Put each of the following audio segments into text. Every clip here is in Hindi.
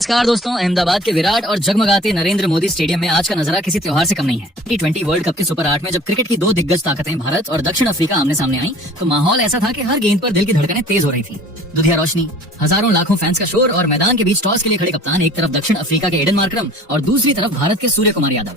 नमस्कार दोस्तों, अहमदाबाद के विराट और जगमगाते नरेंद्र मोदी स्टेडियम में आज का नजारा किसी त्योहार से कम नहीं है। T20 वर्ल्ड कप के सुपर 8 में जब क्रिकेट की दो दिग्गज ताकतें भारत और दक्षिण अफ्रीका आमने सामने आई तो माहौल ऐसा था कि हर गेंद पर दिल की धड़कनें तेज हो रही थी। दुधिया रोशनी, हजारों लाखों फैंस का शोर और मैदान के बीच टॉस के लिए खड़े कप्तान, एक तरफ दक्षिण अफ्रीका के एडन मार्करम और दूसरी तरफ भारत के सूर्य कुमार यादव।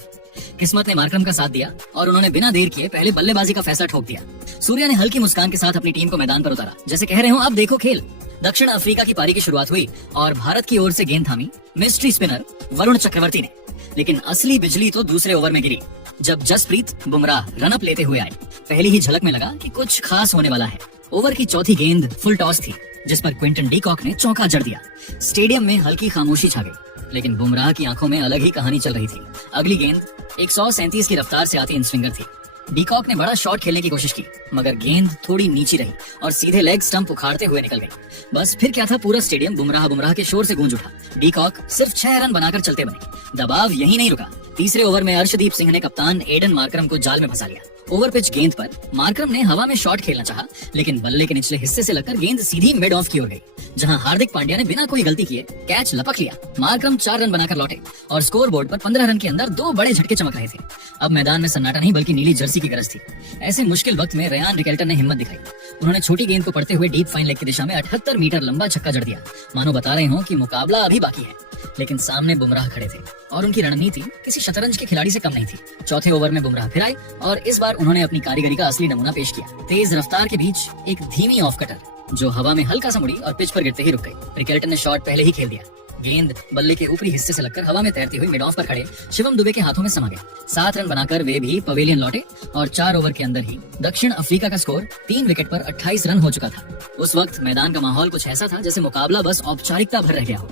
किस्मत ने मार्करम का साथ दिया और उन्होंने बिना देर किए पहले बल्लेबाजी का फैसला ठोक दिया। सूर्या ने हल्की मुस्कान के साथ अपनी टीम को मैदान पर उतारा, जैसे कह रहे हो अब देखो खेल। दक्षिण अफ्रीका की पारी की शुरुआत हुई और भारत की ओर से गेंद थामी मिस्ट्री स्पिनर वरुण चक्रवर्ती ने, लेकिन असली बिजली तो दूसरे ओवर में गिरी जब जसप्रीत बुमराह रनअप लेते हुए आए। पहली ही झलक में लगा कि कुछ खास होने वाला है। ओवर की चौथी गेंद फुल टॉस थी जिस पर क्विंटन डी कॉक ने चौका जड़ दिया। स्टेडियम में हल्की खामोशी छा गई, लेकिन बुमराह की आंखों में अलग ही कहानी चल रही थी। अगली गेंद 137 की रफ्तार से आती इन स्विंगर थी। डीकॉक ने बड़ा शॉट खेलने की कोशिश की, मगर गेंद थोड़ी नीची रही और सीधे लेग स्टंप उखाड़ते हुए निकल गई। बस फिर क्या था, पूरा स्टेडियम बुमराह के शोर से गूंज उठा। डीकॉक सिर्फ 6 रन बनाकर चलते बने। दबाव यहीं नहीं रुका। तीसरे ओवर में अर्शदीप सिंह ने कप्तान एडन मार्करम को जाल में फंसा लिया। ओवर पिच गेंद पर मार्करम ने हवा में शॉट खेलना चाहा, लेकिन बल्ले के निचले हिस्से से लगकर गेंद सीधी मिड ऑफ की ओर गई, जहां हार्दिक पांड्या ने बिना कोई गलती किए कैच लपक लिया। मार्करम 4 रन बनाकर लौटे और स्कोर बोर्ड पर 15 रन के अंदर 2 बड़े झटके चमक रहे थे। अब मैदान में सन्नाटा नहीं बल्कि नीली जर्सी की गरज थी। ऐसे मुश्किल वक्त में रेयान रिकेल्टन ने हिम्मत दिखाई। उन्होंने छोटी गेंद को पड़ते हुए डीप फाइन लेग की दिशा में 78 मीटर लंबा छक्का जड़ दिया। मानो बता रहे हो कि मुकाबला अभी बाकी है, लेकिन सामने बुमराह खड़े थे और उनकी रणनीति किसी शतरंज के खिलाड़ी से कम नहीं थी। चौथे ओवर में बुमराह फिर आए और इस बार उन्होंने अपनी कारीगरी का असली नमूना पेश किया। तेज रफ्तार के बीच एक धीमी ऑफ कटर जो हवा में हल्का सा मुड़ी और पिच पर गिरते ही रुक गई। रिकेल्टन ने शॉट पहले ही खेल दिया। गेंद बल्ले के ऊपरी हिस्से से लगकर हवा में तैरती हुई मिड ऑफ पर खड़े शिवम दुबे के हाथों में समा गई। 7 रन बनाकर वे भी पवेलियन लौटे और 4 ओवर के अंदर ही दक्षिण अफ्रीका का स्कोर 3 विकेट पर 28 रन हो चुका था। उस वक्त मैदान का माहौल कुछ ऐसा था जैसे मुकाबला बस औपचारिकता भर रह गया हो।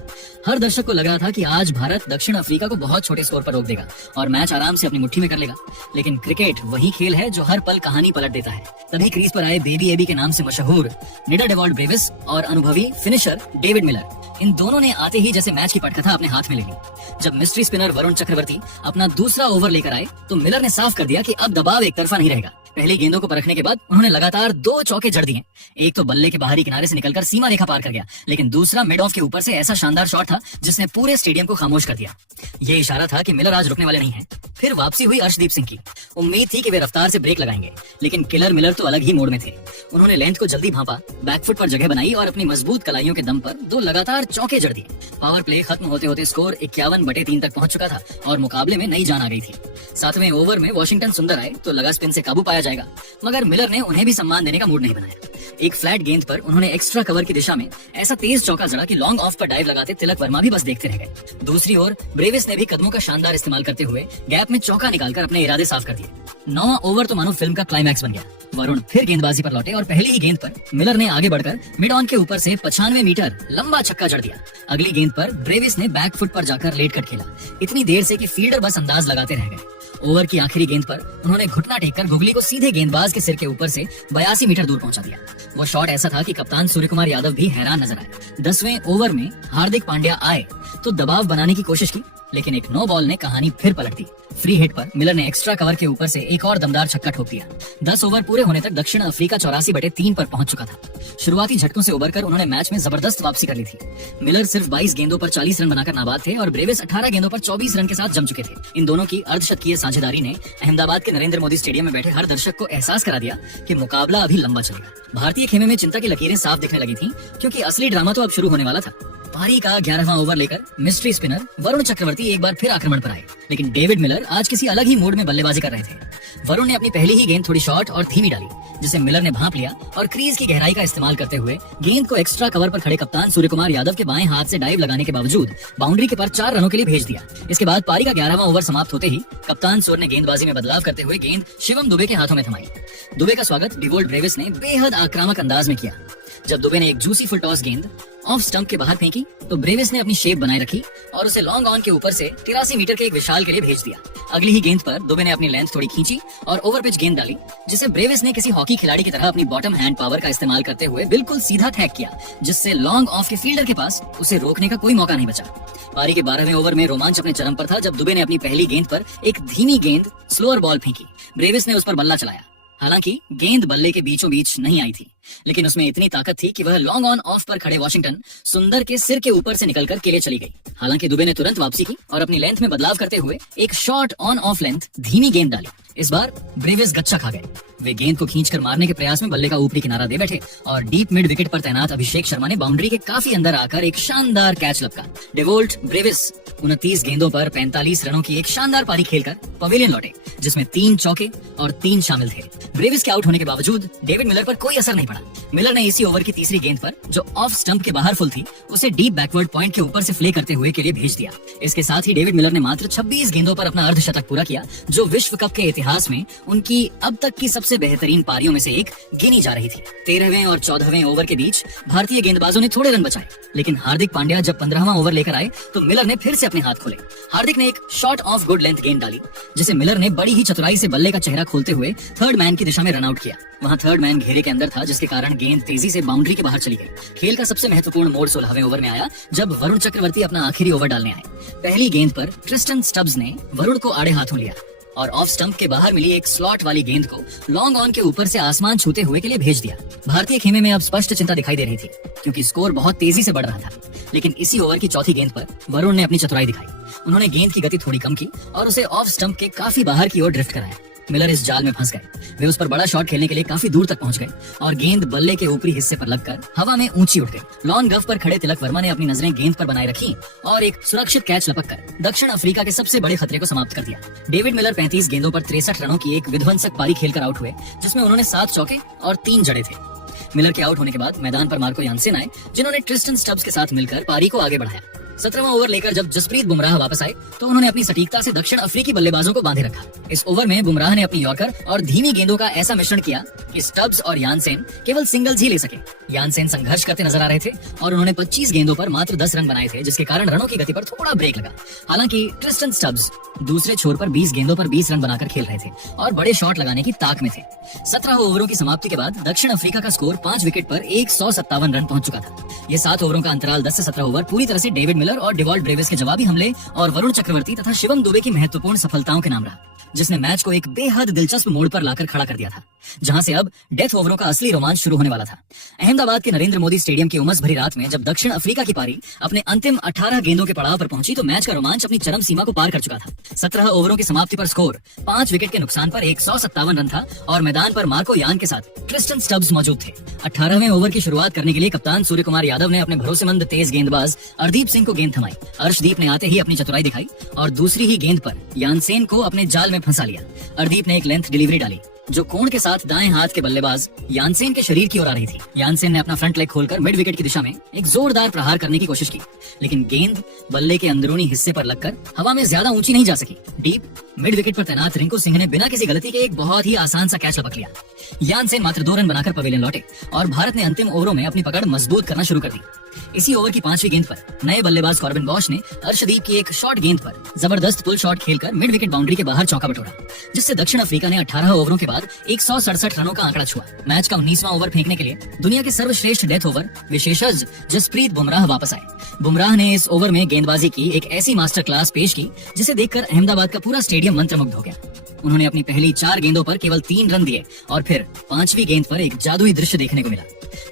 हर दर्शक को लग रहा था कि आज भारत दक्षिण अफ्रीका को बहुत छोटे स्कोर पर रोक देगा और मैच आराम से अपनी मुट्ठी में कर लेगा। लेकिन क्रिकेट वही खेल है जो हर पल कहानी पलट देता है। तभी क्रीज पर आए बेबी एबी के नाम से मशहूर निडर डेवॉल्ट ब्रेविस और अनुभवी फिनिशर डेविड मिलर। इन दोनों ने आते ही जैसे मैच की पटकथा अपने हाथ में ले ली। जब मिस्ट्री स्पिनर वरुण चक्रवर्ती अपना दूसरा ओवर लेकर आए तो मिलर ने साफ कर दिया कि अब दबाव एक तरफा नहीं रहेगा। पहली गेंदों को परखने के बाद उन्होंने लगातार 2 चौके जड़ दिए। एक तो बल्ले के बाहरी किनारे से निकलकर सीमा रेखा पार कर गया, लेकिन दूसरा मिड ऑफ के ऊपर से ऐसा शानदार शॉट था जिसने पूरे स्टेडियम को खामोश कर दिया। ये इशारा था कि मिलर आज रुकने वाले नहीं हैं। फिर वापसी हुई अर्शदीप सिंह की। उम्मीद थी कि वे रफ्तार से ब्रेक लगाएंगे, लेकिन किलर मिलर तो अलग ही मोड में थे। उन्होंने लेंथ को जल्दी भांपा, बैकफुट पर जगह बनाई और अपनी मजबूत कलाइयों के दम पर 2 लगातार चौके जड़ दिए। पावर प्ले खत्म होते होते स्कोर 51/3 तक पहुंच चुका था और मुकाबले में नई जान आ गई थी। 7वें ओवर में वॉशिंगटन सुंदर आए तो लगा स्पिन से काबू पाया जाएगा, मगर मिलर ने उन्हें भी सम्मान देने का मूड नहीं बनाया। एक फ्लैट गेंद पर उन्होंने एक्स्ट्रा कवर की दिशा में ऐसा तेज चौका जड़ा कि लॉन्ग ऑफ पर डाइव लगाते तिलक वर्मा भी बस देखते रह गए। दूसरी ओर ब्रेविस ने भी कदमों का शानदार इस्तेमाल करते हुए गैप में चौका निकालकर अपने इरादे साफ कर दिए। 9वां ओवर तो मानो फिल्म का क्लाइमैक्स बन गया। वरुण फिर गेंदबाजी पर लौटे और पहली ही गेंद पर मिलर ने आगे बढ़कर मिड ऑन के ऊपर से 95 मीटर लंबा छक्का जड़ दिया। अगली गेंद पर ब्रेविस ने बैक फुट पर जाकर लेट कट खेला, इतनी देर से कि फील्डर बस अंदाज लगाते रह गए। ओवर की आखिरी गेंद पर उन्होंने घुटना टेककर गुगली को सीधे गेंदबाज के सिर के ऊपर से 82 मीटर दूर पहुंचा दिया। वो शॉट ऐसा था कि कप्तान सूर्य कुमार यादव भी हैरान नजर आए। 10वें ओवर में हार्दिक पांड्या आए तो दबाव बनाने की कोशिश की, लेकिन एक नो बॉल ने कहानी फिर पलट दी। फ्री हिट पर मिलर ने एक्स्ट्रा कवर के ऊपर से एक और दमदार छक्का ठोक दिया। 10 ओवर पूरे होने तक दक्षिण अफ्रीका 84/3 पर पहुंच चुका था। शुरुआती झटकों से उबरकर उन्होंने मैच में जबरदस्त वापसी कर ली थी। मिलर सिर्फ 22 गेंदों पर 40 रन बनाकर नाबाद थे और ब्रेविस 18 गेंदों पर 24 रन के साथ जम चुके थे। इन दोनों की अर्धशतकीय साझेदारी ने अहमदाबाद के नरेंद्र मोदी स्टेडियम में बैठे हर दर्शक को एहसास करा दिया कि मुकाबला अभी लंबा चलेगा। भारतीय खेमे में चिंता की लकीरें साफ दिखने लगी थी, क्योंकि असली ड्रामा तो अब शुरू होने वाला था। पारी का 11वां ओवर लेकर मिस्ट्री स्पिनर वरुण चक्रवर्ती एक बार फिर आक्रमण पर आए, लेकिन डेविड मिलर आज किसी अलग ही मूड में बल्लेबाजी कर रहे थे। वरुण ने अपनी पहली ही गेंद थोड़ी शॉर्ट और धीमी डाली, जिसे मिलर ने भांप लिया और क्रीज की गहराई का इस्तेमाल करते हुए गेंद को एक्स्ट्रा कवर पर खड़े कप्तान सूर्य कुमार यादव के बाएं हाथ से डाइव लगाने के बावजूद बाउंड्री के पर 4 रनों के लिए भेज दिया। इसके बाद पारी का 11वां ओवर समाप्त होते ही कप्तान सूर्य ने गेंदबाजी में बदलाव करते हुए गेंद शिवम दुबे के हाथों में थमाई। दुबे का स्वागत डिवोल्ट ब्रेविस ने बेहद आक्रामक अंदाज में किया। जब दुबे ने एक जूसी फुल टॉस गेंद ऑफ स्टंप के बाहर फेंकी तो ब्रेविस ने अपनी शेप बनाए रखी और उसे लॉन्ग ऑन के ऊपर से 83 मीटर के एक विशाल के लिए भेज दिया। अगली ही गेंद पर दुबे ने अपनी लेंथ थोड़ी खींची और ओवर पिच गेंद डाली, जिसे ब्रेविस ने किसी हॉकी खिलाड़ी की तरह अपनी बॉटम हैंड पावर का इस्तेमाल करते हुए बिल्कुल सीधा थैक किया, जिससे लॉन्ग ऑफ के फील्डर के पास उसे रोकने का कोई मौका नहीं बचा। पारी के 12वें ओवर में रोमांच अपने चरम पर था जब दुबे ने अपनी पहली गेंद पर एक धीमी गेंद स्लोअर बॉल फेंकी। ब्रेविस ने उस पर बल्ला चलाया हालांकि गेंद बल्ले के बीचों बीच नहीं आई थी, लेकिन उसमें इतनी ताकत थी कि वह लॉन्ग ऑन ऑफ पर खड़े वॉशिंगटन सुंदर के सिर के ऊपर से निकलकर के लिए चली गई। हालांकि दुबे ने तुरंत वापसी की और अपनी लेंथ में बदलाव करते हुए एक शॉर्ट ऑन ऑफ लेंथ धीमी गेंद डाली। इस बार ब्रेविस गच्चा खा गए। वे गेंद को खींचकर मारने के प्रयास में बल्ले का ऊपरी किनारा दे बैठे और डीप मिड विकेट पर तैनात अभिषेक शर्मा ने बाउंड्री के काफी अंदर आकर एक शानदार कैच लपका। डेवोल्ट ब्रेविस 29 गेंदों पर 45 रनों की एक शानदार पारी खेलकर पवेलियन लौटे, जिसमें 3 चौके और 3 शामिल थे। ब्रेविस के आउट होने के बावजूद डेविड मिलर पर कोई असर नहीं पड़ा। मिलर ने इसी ओवर की तीसरी गेंद पर, जो ऑफ स्टंप के बाहर फुल थी, उसे डीप बैकवर्ड पॉइंट के ऊपर से फ्ले करते हुए के लिए भेज दिया। इसके साथ ही डेविड मिलर ने मात्र 26 गेंदों पर अपना अर्धशतक पूरा किया, जो विश्व कप के इतिहास में उनकी अब तक की सबसे बेहतरीन पारियों में से एक गिनी जा रही थी। 13वें और 14वें ओवर के बीच भारतीय गेंदबाजों ने थोड़े रन बचाए, लेकिन हार्दिक पांड्या जब 15वां ओवर लेकर आए तो मिलर ने फिर से अपने हाथ खोले। हार्दिक ने एक शॉट ऑफ गुड लेंथ गेंद डाली, जिसे मिलर ने बड़ी ही चतुराई से बल्ले का चेहरा खोलते हुए थर्ड मैन की दिशा में रन आउट किया। वहां थर्ड मैन घेरे के अंदर था, जिसके कारण गेंद तेजी से बाउंड्री के बाहर चली गई। खेल का सबसे महत्वपूर्ण मोड़ 16वें ओवर में आया, जब वरुण चक्रवर्ती अपना आखिरी ओवर डालने आए। पहली गेंद पर ट्रिस्टन स्टब्स ने वरुण को आड़े हाथों लिया और ऑफ स्टंप के बाहर मिली एक स्लॉट वाली गेंद को लॉन्ग ऑन के ऊपर से आसमान छूते हुए के लिए भेज दिया। भारतीय खेमे में अब स्पष्ट चिंता दिखाई दे रही थी, क्योंकि स्कोर बहुत तेजी से बढ़ रहा था। लेकिन इसी ओवर की चौथी गेंद पर वरुण ने अपनी चतुराई दिखाई। उन्होंने गेंद की गति थोड़ी कम की और उसे ऑफ स्टंप के काफी बाहर की ओर ड्रिफ्ट कराया। मिलर इस जाल में फंस गए। वे उस पर बड़ा शॉट खेलने के लिए काफी दूर तक पहुंच गए और गेंद बल्ले के ऊपरी हिस्से पर लगकर हवा में ऊंची उठ गई। लॉन गफ पर खड़े तिलक वर्मा ने अपनी नजरें गेंद पर बनाए रखी और एक सुरक्षित कैच लपककर दक्षिण अफ्रीका के सबसे बड़े खतरे को समाप्त कर दिया। डेविड मिलर 35 गेंदों पर 63 रनों की एक विध्वंसक पारी खेलकर आउट हुए, जिसमें उन्होंने 7 चौके और 3 जड़े थे। मिलर के आउट होने के बाद मैदान पर मार्को यानसेन आए, जिन्होंने ट्रिस्टन स्टब्स के साथ मिलकर पारी को आगे बढ़ाया। 17वां ओवर लेकर जब जसप्रीत बुमराह वापस आए तो उन्होंने अपनी सटीकता से दक्षिण अफ्रीकी बल्लेबाजों को बांधे रखा। इस ओवर में बुमराह ने अपनी यॉर्कर और धीमी गेंदों का ऐसा मिश्रण किया कि स्टब्स और यानसेन केवल सिंगल्स ही ले सके। यानसेन संघर्ष करते नजर आ रहे थे और उन्होंने 25 गेंदों पर मात्र 10 रन बनाए थे, जिसके कारण रनों की गति पर थोड़ा ब्रेक लगा। हालांकि ट्रिस्टन स्टब्स दूसरे छोर पर 20 गेंदों पर 20 रन बनाकर खेल रहे थे और बड़े शॉट लगाने की ताक में थे। 17 ओवरों की समाप्ति के बाद दक्षिण अफ्रीका का स्कोर 5 विकेट पर 157 रन पहुंच चुका था। ये 7 ओवरों का अंतराल 10 से 17 ओवर पूरी तरह से डेविड मिलर और डेवॉल्ट ब्रेविस के जवाबी हमले और वरुण चक्रवर्ती तथा शिवम दुबे की महत्वपूर्ण सफलताओं के नाम रहा, जिसने मैच को एक बेहद दिलचस्प मोड़ पर लाकर खड़ा कर दिया था, जहां से अब डेथ ओवरों का असली रोमांच शुरू होने वाला था। अहमदाबाद के नरेंद्र मोदी स्टेडियम की उमस भरी रात में जब दक्षिण अफ्रीका की पारी अपने अंतिम 18 गेंदों के पड़ाव पर पहुंची तो मैच का रोमांच अपनी चरम सीमा को पार कर चुका था। 17 ओवरों की समाप्ति पर स्कोर 5 विकेट के नुकसान पर 157 रन था और मैदान पर मार्को यान के साथ ट्रिस्टन स्टब्स मौजूद थे। 18वें ओवर की शुरुआत करने के लिए कप्तान सूर्य कुमार यादव ने अपने भरोसेमंद तेज गेंदबाज अर्शदीप सिंह को गेंद थमाई। अर्शदीप ने आते ही अपनी चतुराई दिखाई और दूसरी ही गेंद पर यानसेन को अपने जाल में फंसा लिया। अर्शदीप ने एक लेंथ डिलीवरी डाली जो कोण के साथ दाएं हाथ के बल्लेबाज यानसेन के शरीर की ओर आ रही थी। यानसेन ने अपना फ्रंट लेग खोलकर मिड विकेट की दिशा में एक जोरदार प्रहार करने की कोशिश की, लेकिन गेंद बल्ले के अंदरूनी हिस्से पर लगकर हवा में ज्यादा ऊंची नहीं जा सकी। डीप मिड विकेट पर तैनात रिंकू सिंह ने बिना किसी गलती के एक बहुत ही आसान सा कैच लपक लिया। यानसेन मात्र 2 रन बनाकर पवेलियन लौटे और भारत ने अंतिम ओवरों में अपनी पकड़ मजबूत करना शुरू कर दी। इसी ओवर की 5वीं गेंद पर नए बल्लेबाज कॉर्बिन बॉश ने अर्शदीप की एक शॉर्ट गेंद पर जबरदस्त पुल शॉट खेलकर मिड विकेट बाउंड्री के बाहर चौका बटोरा, जिससे दक्षिण अफ्रीका ने 18 ओवरों के बाद 167 रनों का आंकड़ा छुआ। मैच का 19वां ओवर फेंकने के लिए दुनिया के सर्वश्रेष्ठ डेथ ओवर विशेषज्ञ जसप्रीत बुमराह वापस आए। बुमराह ने इस ओवर में गेंदबाजी की एक ऐसी मास्टर क्लास पेश की जिसे देखकर अहमदाबाद का पूरा स्टेडियम मंत्रमुग्ध हो गया। उन्होंने अपनी पहली 4 गेंदों पर केवल 3 रन दिए और फिर 5वीं गेंद पर एक जादुई दृश्य देखने को मिला।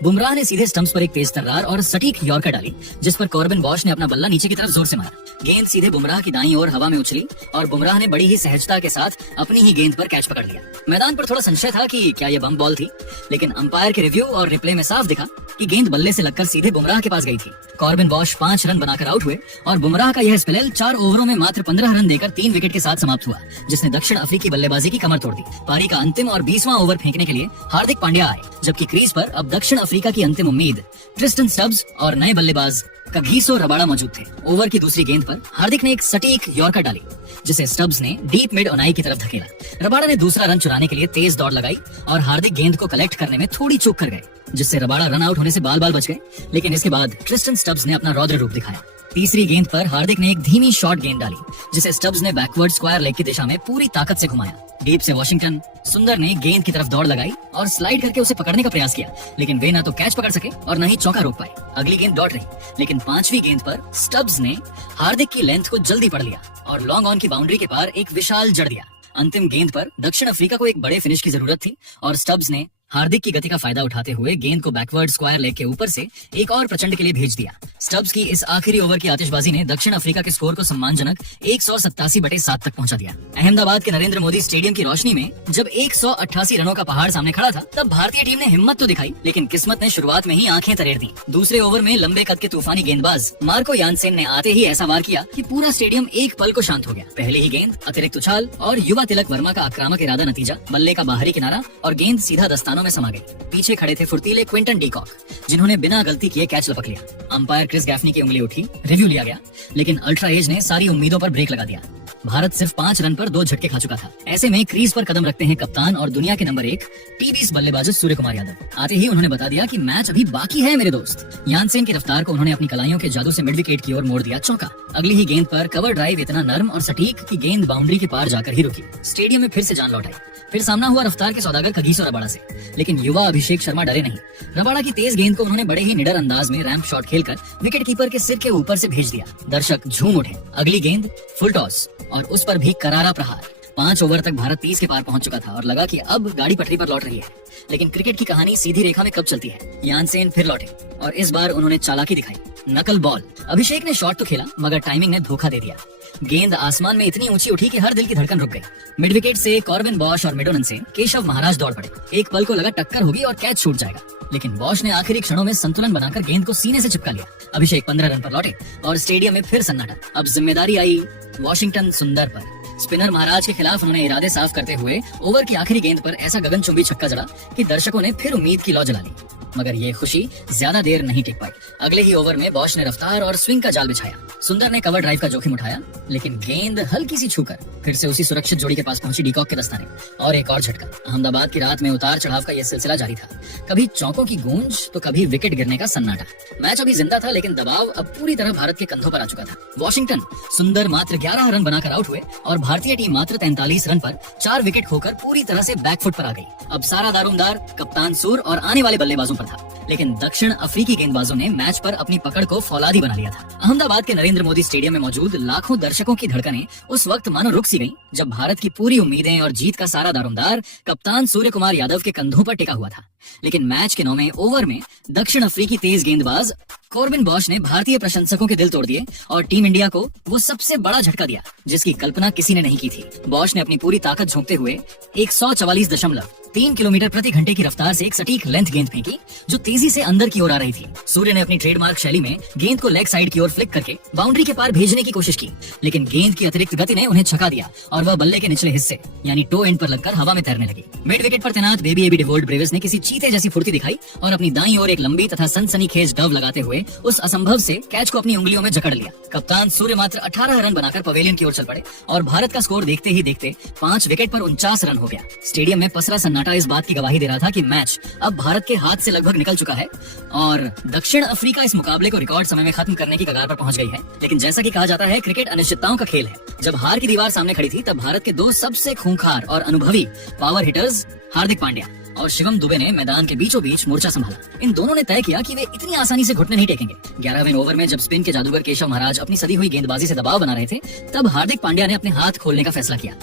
बुमराह ने सीधे स्टंप्स पर एक तेज तर्रार और सटीक यॉर्कर डाली, जिस पर कॉर्बिन बॉश ने अपना बल्ला नीचे की तरफ जोर से मारा। गेंद सीधे बुमराह की दाईं ओर हवा में उछली और बुमराह ने बड़ी ही सहजता के साथ अपनी ही गेंद पर कैच पकड़ लिया। मैदान पर थोड़ा संशय था कि क्या ये बम बॉल थी, लेकिन अंपायर के रिव्यू और रिप्ले में साफ दिखा कि गेंद बल्ले से लगकर सीधे बुमराह के पास गई थी। कॉर्बिन बॉश 5 रन बनाकर आउट हुए और बुमराह का यह स्पेल 4 ओवरों में मात्र 15 रन देकर 3 विकेट के साथ समाप्त हुआ, जिसने दक्षिण अफ्रीकी बल्लेबाजी की कमर तोड़ दी। पारी का अंतिम और 20वां ओवर फेंकने के लिए हार्दिक पांड्या आए, जबकि क्रीज पर अब दक्षिण अफ्रीका की अंतिम उम्मीद ट्रिस्टन स्टब्स और नए बल्लेबाज कगिसो रबाड़ा मौजूद थे। ओवर की दूसरी गेंद पर हार्दिक ने एक सटीक यॉर्कर डाली, जिसे स्टब्स ने डीप मिड ओनाई की तरफ धकेला। रबाड़ा ने दूसरा रन चुराने के लिए तेज दौड़ लगाई और हार्दिक गेंद को कलेक्ट करने में थोड़ी चूक कर गए, जिससे रबाड़ा रन आउट होने से बाल बाल बच गए। लेकिन इसके बाद ट्रिस्टन स्टब्स ने अपना रौद्र रूप दिखाया। तीसरी गेंद पर हार्दिक ने एक धीमी शॉर्ट गेंद डाली, जिसे स्टब्स ने बैकवर्ड स्क्वायर लेग की दिशा में पूरी ताकत से घुमाया। डीप से वॉशिंगटन सुंदर ने गेंद की तरफ दौड़ लगाई और स्लाइड करके उसे पकड़ने का प्रयास किया, लेकिन वे ना तो कैच पकड़ सके और न ही चौका रोक पाए। अगली गेंद डॉट रही, लेकिन 5वीं गेंद पर स्टब्स ने हार्दिक की लेंथ को जल्दी पढ़ लिया और लॉन्ग ऑन की बाउंड्री के पार एक विशाल जड़ दिया। अंतिम गेंद पर दक्षिण अफ्रीका को एक बड़े फिनिश की जरूरत थी और स्टब्स ने हार्दिक की गति का फायदा उठाते हुए गेंद को बैकवर्ड स्क्वायर लेग के ऊपर से एक और प्रचंड के लिए भेज दिया। स्टब्स की इस आखिरी ओवर की आतिशबाजी ने दक्षिण अफ्रीका के स्कोर को सम्मानजनक 187/7 तक पहुंचा दिया। अहमदाबाद के नरेंद्र मोदी स्टेडियम की रोशनी में जब 188 रनों का पहाड़ सामने खड़ा था, तब भारतीय टीम ने हिम्मत तो दिखाई, लेकिन किस्मत ने शुरुआत में ही आंखें तरेड़ दी। दूसरे ओवर में लंबे कद के तूफानी गेंदबाज मार्को यानसेन ने आते ही ऐसा वार किया कि पूरा स्टेडियम एक पल को शांत हो गया। पहले ही गेंद, अतिरिक्त उछाल और युवा तिलक वर्मा का आक्रामक इरादा नतीजा, बल्ले का बाहरी किनारा और गेंद सीधा दस्तानों में समा गई। पीछे खड़े थे फुर्तीले क्विंटन डी कॉक, जिन्होंने बिना गलती किए कैच लपक लिया। अंपायर क्रिस गैफनी की उंगली उठी, रिव्यू लिया गया, लेकिन अल्ट्रा एज ने सारी उम्मीदों पर ब्रेक लगा दिया। भारत सिर्फ 5 रन पर 2 झटके खा चुका था। ऐसे में क्रीज पर कदम रखते हैं कप्तान और दुनिया के नंबर 1 टी20 बल्लेबाज सूर्य कुमार यादव। आते ही उन्होंने बता दिया कि मैच अभी बाकी है मेरे दोस्त। यानसेन की रफ्तार को उन्होंने अपनी कलाइयों के जादू से मिड विकेट की ओर मोड़ दिया चौका। अगली ही गेंद पर कवर ड्राइव इतना नर्म और सटीक कि गेंद बाउंड्री के पार जाकर ही रुकी। स्टेडियम में फिर से जान लौट आई। फिर सामना हुआ रफ्तार के सौदागर कगिसो रबाड़ा से, लेकिन युवा अभिषेक शर्मा डरे नहीं। रबाड़ा की तेज गेंद को उन्होंने बड़े ही निडर अंदाज में रैंप शॉट खेलकर विकेट कीपर के सिर के ऊपर से भेज दिया। दर्शक झूम उठे। अगली गेंद फुल टॉस और उस पर भी करारा प्रहार। 5 ओवर तक भारत 30 के पार पहुंच चुका था और लगा कि अब गाड़ी पटरी पर लौट रही है। लेकिन क्रिकेट की कहानी सीधी रेखा में कब चलती है। यानसेन फिर लौटे और इस बार उन्होंने चालाकी दिखाई। नकल बॉल। अभिषेक ने शॉट तो खेला, मगर टाइमिंग ने धोखा दे दिया। गेंद आसमान में इतनी ऊंची उठी कि हर दिल की धड़कन रुक गई। मिड विकेट से कॉर्बिन बॉश और मिडोनन से केशव महाराज दौड़ पड़े। एक पल को लगा टक्कर होगी और कैच छूट जाएगा, लेकिन बॉश ने आखिरी क्षणों में संतुलन बनाकर गेंद को सीने से चिपका लिया। अभिषेक 15 रन पर लौटे और स्टेडियम में फिर सन्नाटा। अब जिम्मेदारी आई वॉशिंगटन सुंदर पर। स्पिनर महाराज के खिलाफ उन्होंने इरादे साफ करते हुए ओवर की आखिरी गेंद पर ऐसा गगनचुंबी छक्का जड़ा कि दर्शकों ने फिर उम्मीद की लौ जला ली। मगर ये खुशी ज्यादा देर नहीं टिक पाई। अगले ही ओवर में बॉश ने रफ्तार और स्विंग का जाल बिछाया। सुंदर ने कवर ड्राइव का जोखिम उठाया, लेकिन गेंद हल्की सी छूकर फिर से उसी सुरक्षित जोड़ी के पास पहुंची डीकॉक के दस्ताने। और एक और झटका। अहमदाबाद की रात में उतार चढ़ाव का यह सिलसिला जारी था। कभी चौकों की गूंज तो कभी विकेट गिरने का सन्नाटा। मैच अभी जिंदा था, लेकिन दबाव अब पूरी तरह भारत के कंधों पर आ चुका था। वॉशिंगटन सुंदर मात्र 11 रन बनाकर आउट हुए और भारतीय टीम मात्र 43 रन पर 4 विकेट खोकर पूरी तरह से बैकफुट पर आ गई। अब सारा दारोमदार कप्तान सूर और आने वाले बल्लेबाजों पर था, लेकिन दक्षिण अफ्रीकी गेंदबाजों ने मैच पर अपनी पकड़ को फौलादी बना लिया था। अहमदाबाद के नरेंद्र मोदी स्टेडियम में मौजूद लाखों दर्शकों की धड़कनें उस वक्त मानो रुक सी गईं, जब भारत की पूरी उम्मीदें और जीत का सारा दारोमदार कप्तान सूर्य कुमार यादव के कंधों पर टिका हुआ था। लेकिन मैच के 9वें ओवर में दक्षिण अफ्रीकी तेज गेंदबाज कॉर्बिन बॉश ने भारतीय प्रशंसकों के दिल तोड़ दिए और टीम इंडिया को वो सबसे बड़ा झटका दिया जिसकी कल्पना किसी ने नहीं की थी। बॉश ने अपनी पूरी ताकत झोंकते हुए 144.3 किलोमीटर प्रति घंटे की रफ्तार से एक सटीक लेंथ गेंद फेंकी, जो तेजी से अंदर की ओर आ रही थी। सूर्य ने अपनी ट्रेडमार्क शैली में गेंद को लेग साइड की ओर फ्लिक करके बाउंड्री के पार भेजने की कोशिश की, लेकिन गेंद की अतिरिक्त गति ने उन्हें छका दिया और वह बल्ले के निचले हिस्से यानी टो एंड पर लगकर हवा में तैरने लगी। मिड विकेट पर तैनात बेबी एबी डिवोल्ट ब्रेविस ने किसी चीते जैसी फुर्ती दिखाई और अपनी दाईं ओर एक लंबी तथा सनसनीखेज डव लगाते हुए उस असंभव से कैच को अपनी उंगलियों में जकड़ लिया। कप्तान सूर्य मात्र 18 रन बनाकर पवेलियन की ओर चल पड़े और भारत का स्कोर देखते ही देखते 5 विकेट पर 49 रन हो गया। स्टेडियम में पसरा सन्नाटा इस बात की गवाही दे रहा था कि मैच अब भारत के हाथ से लगभग निकल चुका है और दक्षिण अफ्रीका इस मुकाबले को रिकॉर्ड समय में खत्म करने की कगार पर पहुंच गई है। लेकिन जैसा कि कहा जाता है, क्रिकेट अनिश्चितताओं का खेल है। जब हार की दीवार सामने खड़ी थी, तब भारत के 2 सबसे खूंखार और अनुभवी पावर हिटर्स हार्दिक पांड्या और शिवम दुबे ने मैदान के बीचों बीच मोर्चा संभाला। इन दोनों ने तय किया कि वे इतनी आसानी से घुटने नहीं टेकेंगे। 11वें ओवर में जब स्पिन के जादूगर केशव महाराज अपनी सदी हुई गेंदबाजी से दबाव बना रहे थे, तब हार्दिक पांड्या ने अपने हाथ खोलने का फैसला किया।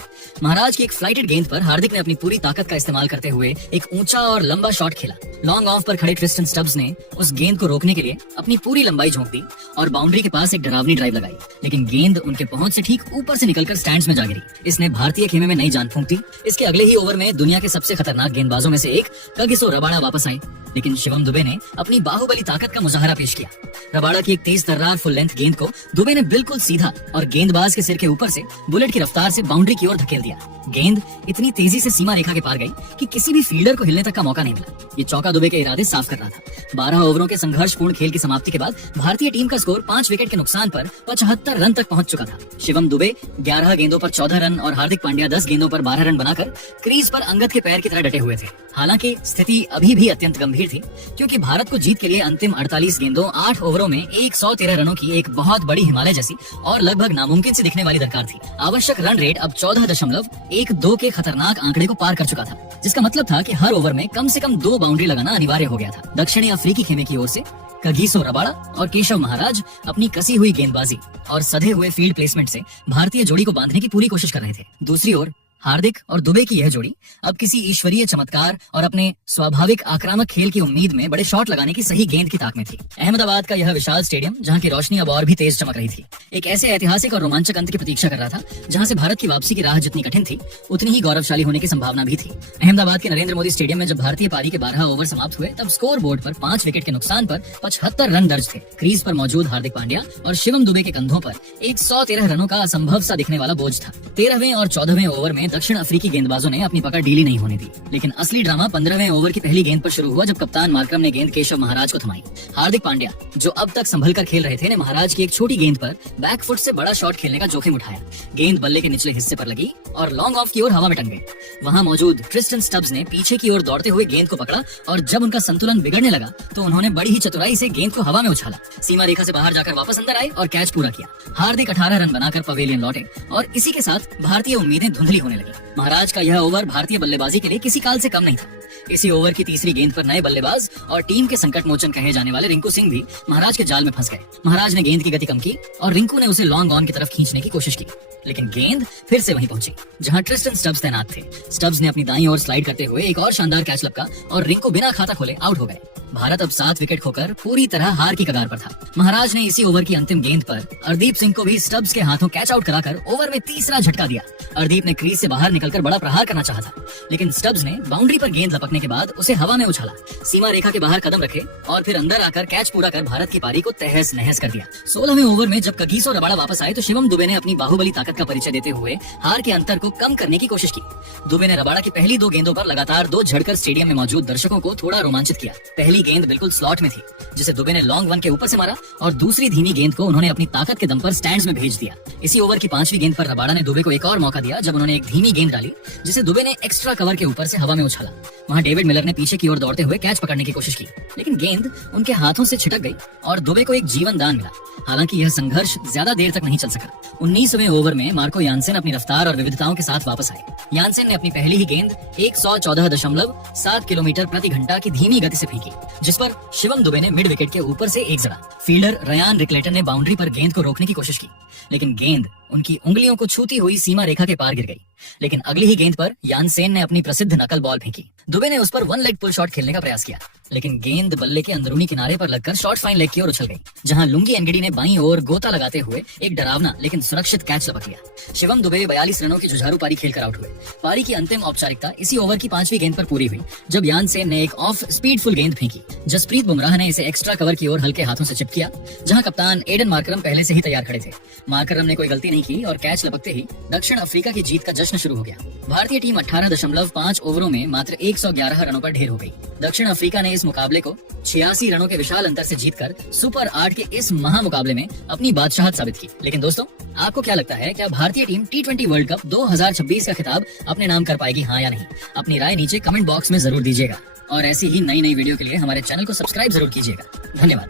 महाराज की एक फ्लाइटेड गेंद पर हार्दिक ने अपनी पूरी ताकत का इस्तेमाल करते हुए एक ऊंचा और लंबा शॉट खेला। लॉन्ग ऑफ पर खड़े ट्रिस्टन स्टब्स ने उस गेंद को रोकने के लिए अपनी पूरी लंबाई झोंक दी और बाउंड्री के पास एक डरावनी ड्राइव लगाई, लेकिन गेंद उनके पहुंच से ठीक ऊपर से निकलकर स्टैंड्स में जा गिरी। इसने भारतीय खेमे में नई जान फूंक दी। इसके अगले ही ओवर में दुनिया के सबसे खतरनाक गेंदबाजों में से एक कगिसो रबाड़ा वापस आए, लेकिन शिवम दुबे ने अपनी बाहुबली ताकत का मुजाहरा पेश किया। रबाड़ा की एक तेज तर्रार फुल लेंथ गेंद को दुबे ने बिल्कुल सीधा और गेंदबाज के सिर के ऊपर से बुलेट की रफ्तार से बाउंड्री की ओर धकेल दिया। गेंद इतनी तेजी से सीमा रेखा के पार गई कि किसी भी फील्डर को हिलने तक का मौका नहीं मिला। ये चौका दुबे के इरादे साफ कर रहा था। 12 ओवरों के संघर्षपूर्ण खेल की समाप्ति के बाद भारतीय टीम का स्कोर 5 विकेट के नुकसान पर 75 रन तक पहुंच चुका था। शिवम दुबे 11 गेंदों पर 14 रन और हार्दिक पांड्या 10 गेंदों पर 12 रन बनाकर क्रीज पर अंगद के पैर की तरह डटे हुए थे। हालांकि स्थिति अभी भी अत्यंत गंभीर थी, क्योंकि भारत को जीत के लिए अंतिम 48 गेंदों 8 ओवरों में 113 रनों की एक बहुत बड़ी हिमालय जैसी और लगभग नामुमकिन से दिखने वाली दरकार थी। आवश्यक रन रेट अब 14.12 के खतरनाक आंकड़े को पार कर चुका था, जिसका मतलब था कि हर ओवर में कम से कम 2 बाउंड्री लगाना अनिवार्य हो गया था। दक्षिणी अफ्रीकी खेमे की ओर से कगिसो रबाड़ा और केशव महाराज अपनी कसी हुई गेंदबाजी और सधे हुए फील्ड प्लेसमेंट से भारतीय जोड़ी को बांधने की पूरी कोशिश कर रहे थे। दूसरी ओर हार्दिक और दुबे की यह जोड़ी अब किसी ईश्वरीय चमत्कार और अपने स्वाभाविक आक्रामक खेल की उम्मीद में बड़े शॉट लगाने की सही गेंद की ताक में थी। अहमदाबाद का यह विशाल स्टेडियम, जहां की रोशनी अब और भी तेज चमक रही थी, एक ऐसे ऐतिहासिक और रोमांचक अंत की प्रतीक्षा कर रहा था जहां से भारत की वापसी की राह जितनी कठिन थी उतनी ही गौरवशाली होने की संभावना भी थी। अहमदाबाद के नरेंद्र मोदी स्टेडियम में जब भारतीय पारी के 12 ओवर समाप्त हुए तब स्कोर बोर्ड पर 5 विकेट के नुकसान पर 75 रन दर्ज थे। क्रीज पर मौजूद हार्दिक पांड्या और शिवम दुबे के कंधों पर 113 रनों का असंभव सा दिखने वाला बोझ था। 13वें और 14वें ओवर में दक्षिण अफ्रीकी गेंदबाजों ने अपनी पकड़ ढीली नहीं होने दी, लेकिन असली ड्रामा 15वें ओवर की पहली गेंद पर शुरू हुआ जब कप्तान मार्करम ने गेंद केशव महाराज को थमाई। हार्दिक पांड्या, जो अब तक संभल कर खेल रहे थे, ने महाराज की एक छोटी गेंद पर बैक फुट से बड़ा शॉट खेलने का जोखिम उठाया। गेंद बल्ले के निचले हिस्से पर लगी और लॉन्ग ऑफ की ओर हवा में टंग गई। वहां मौजूद ट्रिस्टन स्टब्स ने पीछे की ओर दौड़ते हुए गेंद को पकड़ा और जब उनका संतुलन बिगड़ने लगा तो उन्होंने बड़ी ही चतुराई से गेंद को हवा में उछाला, सीमा रेखा से बाहर जाकर वापस अंदर आए और कैच पूरा किया। हार्दिक 18 रन बनाकर पवेलियन लौटे और इसी के साथ भारतीय उम्मीदें धुंधली होने लगी। महाराज का यह ओवर भारतीय बल्लेबाजी के लिए किसी काल से कम नहीं था। इसी ओवर की तीसरी गेंद पर नए बल्लेबाज और टीम के संकट मोचन कहे जाने वाले रिंकू सिंह भी महाराज के जाल में फंस गए। महाराज ने गेंद की गति कम की और रिंकू ने उसे लॉन्ग ऑन की तरफ खींचने की कोशिश की, लेकिन गेंद फिर से वहीं पहुंची जहां ट्रिस्टन स्टब्स तैनात थे। स्टब्स ने अपनी दाईं ओर स्लाइड करते हुए एक और शानदार कैच लपका और रिंकू बिना खाता खोले आउट हो गए। भारत अब 7 विकेट खोकर पूरी तरह हार की कगार पर था। महाराज ने इसी ओवर की अंतिम गेंद पर अर्दीप सिंह को भी स्टब्स के हाथों कैच आउट कराकर ओवर में तीसरा झटका दिया। अर्दीप ने क्रीज से बाहर निकलकर बड़ा प्रहार करना चाहा था, लेकिन स्टब्स ने बाउंड्री पर गेंद लपकने के बाद उसे हवा में उछाला, सीमा रेखा के बाहर कदम रखे और फिर अंदर आकर कैच पूरा कर भारत की पारी को तहस नहस कर दिया। 16वें ओवर में जब कगिसो रबाड़ा वापस आए तो शिवम दुबे ने अपनी बाहुबली ताकत का परिचय देते हुए हार के अंतर को कम करने की कोशिश की। दुबे ने रबाड़ा की पहली 2 गेंदों पर लगातार 2 झड़कर स्टेडियम में मौजूद दर्शकों को थोड़ा रोमांचित किया। पहली गेंद बिल्कुल स्लॉट में थी, जिसे दुबे ने लॉन्ग वन के ऊपर से मारा और दूसरी धीमी गेंद को उन्होंने अपनी ताकत के दम पर स्टैंड्स में भेज दिया। इसी ओवर की 5वीं गेंद पर रबाड़ा ने दुबे को एक और मौका दिया जब उन्होंने एक धीमी गेंद डाली, जिसे दुबे ने एक्स्ट्रा कवर के ऊपर से हवा में उछाला। वहां डेविड मिलर ने पीछे की ओर दौड़ते हुए कैच पकड़ने की कोशिश की, लेकिन गेंद उनके हाथों से छिटक गई और दुबे को एक जीवन दान मिला। हालांकि यह संघर्ष ज्यादा देर तक नहीं चल सका। 19वें ओवर में मार्को यानसेन अपनी रफ्तार और विविधताओं के साथ वापस आए। यानसेन ने अपनी पहली ही गेंद 114.7 किलोमीटर प्रति घंटा की धीमी गति से फेंकी, जिस पर शिवम दुबे ने मिड विकेट के ऊपर से एक जड़ा। फील्डर रयान रिक्लेटन ने बाउंड्री पर गेंद को रोकने की कोशिश की, लेकिन गेंद उनकी उंगलियों को छूती हुई सीमा रेखा के पार गिर गई। लेकिन अगली ही गेंद पर यानसेन ने अपनी प्रसिद्ध नकल बॉल फेंकी। दुबे ने उस पर 1 लेग पुल शॉट खेलने का प्रयास किया, लेकिन गेंद बल्ले के अंदरूनी किनारे पर लगकर शॉर्ट फाइन लेग की ओर उछल गई, जहां लुंगी एनगीडी ने बाईं ओर गोता लगाते हुए एक डरावना लेकिन सुरक्षित कैच लपक लिया। शिवम दुबे 42 रनों की जुझारू पारी खेलकर आउट हुए। पारी की अंतिम औपचारिकता इसी ओवर की 5वीं गेंद पर पूरी हुई, जब यानसेन ने एक ऑफ स्पीड फुल गेंद फेंकी। जसप्रीत बुमराह ने इसे एक्स्ट्रा कवर की ओर हल्के हाथों से चिप किया, जहां कप्तान एडन मार्करम पहले से ही तैयार खड़े थे। मार्करम ने कोई गलती नहीं की और कैच लपकते ही दक्षिण अफ्रीका की जीत का जश्न शुरू हो गया। भारतीय टीम 18.5 ओवरों में मात्र 111 रनों पर ढेर हो गई। दक्षिण अफ्रीका ने इस मुकाबले को 86 रनों के विशाल अंतर से जीतकर सुपर 8 के इस महामुकाबले में अपनी बादशाहत साबित की। लेकिन दोस्तों, आपको क्या लगता है, क्या भारतीय टीम T20 वर्ल्ड कप 2026 का खिताब अपने नाम कर पाएगी, हाँ या नहीं? अपनी राय नीचे कमेंट बॉक्स में जरूर दीजिएगा और ऐसी ही नई वीडियो के लिए हमारे चैनल को सब्सक्राइब जरूर कीजिएगा। धन्यवाद।